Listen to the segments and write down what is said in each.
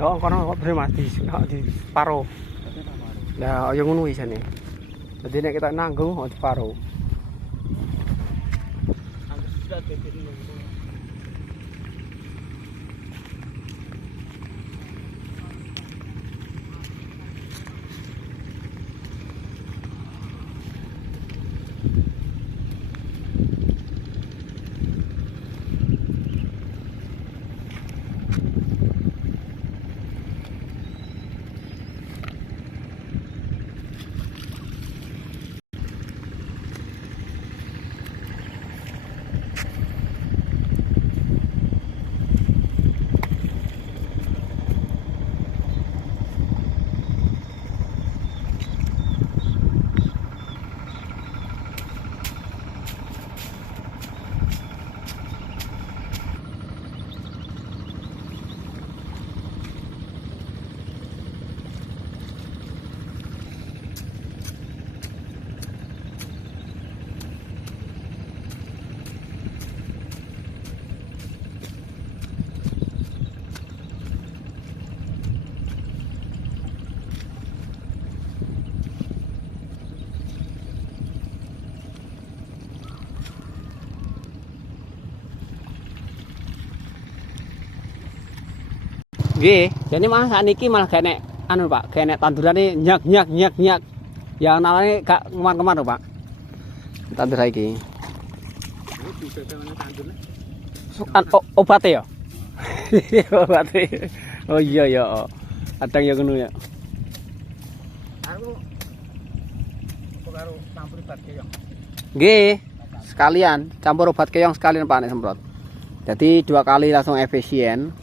Lho kono kok bre Mas di paro. Lah ya ngono isane. Dadi nek kita nanggung kok di paro. Nggih, jane malah sakniki malah kene anu Pak, kene tandurane nyak. Yang namanya gak kemar-kemar lho Pak. Tandur iki. Obat ya? Obat. Oh iya ya. Kadang ya ngono ya. Aku karo campur obat keong. Nggih, sekalian campur obat keong sekalian Pak nek semprot. Jadi 2 kali langsung efisien.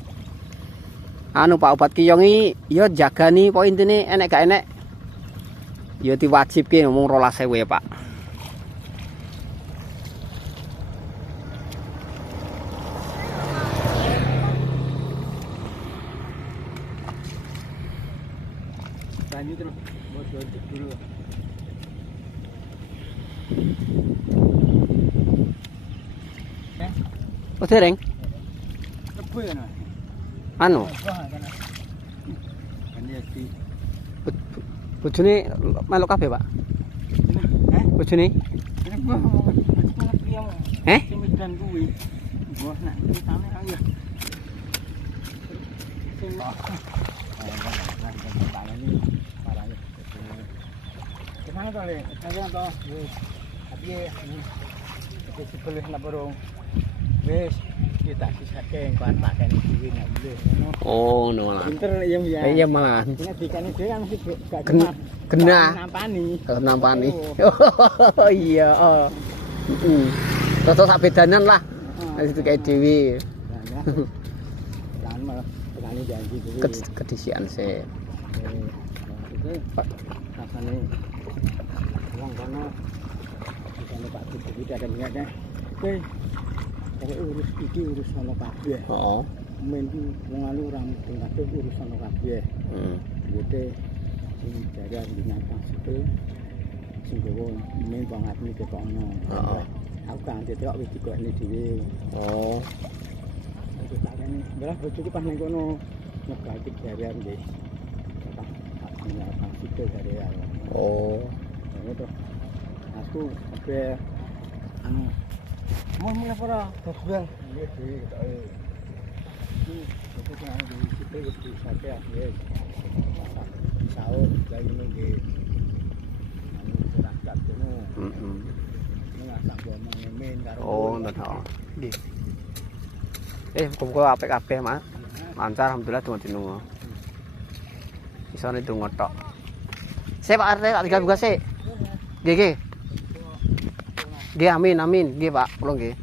Anu Pak obat keong iki ya jagani poin intine enek gak enek. Ya diwajibke ngomong 12.000 ya Pak. Lanjut terus, buat dulu. Oh dereng? Lebu ya nah. Anu, bojone melok kabeh Pak. Bojone? Eh? Medan kuwi. Wah, nak ditane aku ya. Sing Kemana to, Le? Kaya to. Wis. Tapi wis sebelah nang burung. Wis kita sisake kan tak kene dhewe nek boleh ngono. Oh, ngono malah. Pinter ya ya. Iya malah. Nek dikene dhewe kan mesti gak Kena. Nampani. Oh iya, oh. Heeh. Terus sak bedanan lah. Wis itu kayak dhewe. Lan malah petani janji dhewe. Kedisian sih. Itu rasane wong kono dikene Pak Budi ada niatnya. Oke. Urus iki urus ana kabeh. Heeh. Men iki wong anu ora mesti kabeh urus ana kabeh. Bote sing jaga binatang situ sing gowo men banget iki ketokno. Heeh. Aku kan tetok wis dikokne dhewe. Oh. Aku tak kene, belah bojoku pas nang kono nyegah iki jarean nggih. Tak binatang situ jarean. Oh. Ngono. Aku kabeh anu mau ora bel nggih ketoke iki itu kan di situ wis disate ya saut lagi nggih anu terakat ngono ngasak ngomong men karo Oh ngono nggih muga-muga apik kabeh Mas lancar alhamdulillah donga-donga isone donga tok sik Pak RT tak tinggal buka sik nggih Nggih amin nggih Pak kula nggih.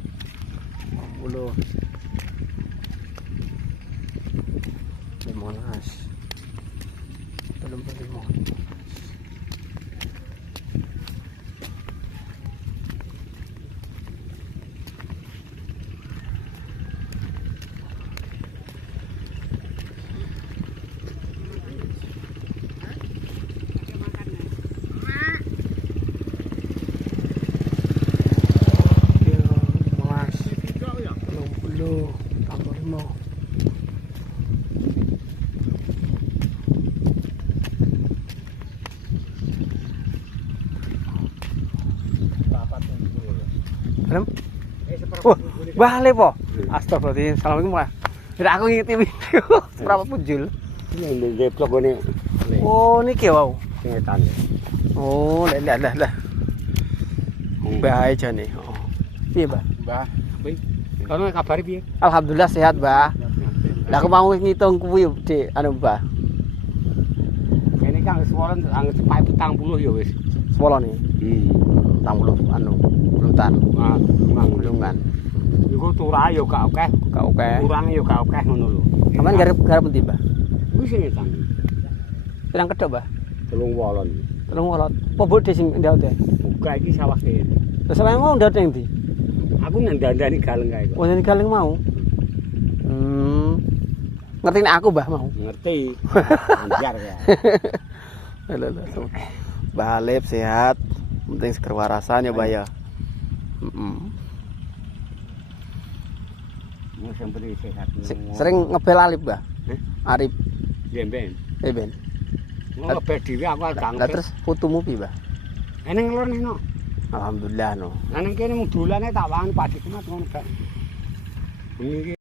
10 15 belum 5. Gelem? Seperti Wah, balik po. Astagfirullahaladzim. Assalamualaikum, Pak. Tidak aku ngikuti video. Berapa pujul? ini deplok ini. Oh, niki wow. Singetan. Oh, lah. Baik jane. Oh. Piye, Mbah? Mbah, kuwi. Kono kabari piye? Alhamdulillah sehat, Mbah. Lah aku mau ngitung kuwi, Dik, anu, Mbah. Kene kan suara anggere cepai 40 ya wis. Sepolo nih. 60 anu, pulutan. Ah, mang Gulungan. iku turah ya gak akeh, Gak oke. kurang ya gak akeh ngono lho. Kapan garap endi, Mbah? Wis singetan. Pirang kedok, Mbah? 3 wolon. Telung wolot. Apa bodhe sing ndaute? Buka iki sawah kene. Terus sampeyan mau ndaute ndi? Aku ngandani galeng kae kok. Oh, jadi galeng mau. Ngerti nek aku, Mbah, mau. Ngerti. Anjar ya. Lho. Mbah Alip sehat. Penting seger warasan ya, Mbah ya. Mau sembri sehat. Sering ngebel Alip, Mbah? Arif, Jemben. Ben. Ngebel dhewe aku gak Lah terus putumu piye, Mbah? Eneng ngelor nih no. Alhamdulillah no. Eneng kene mung dolane tak wangi Pak Dik mat ngono gak. Ini iki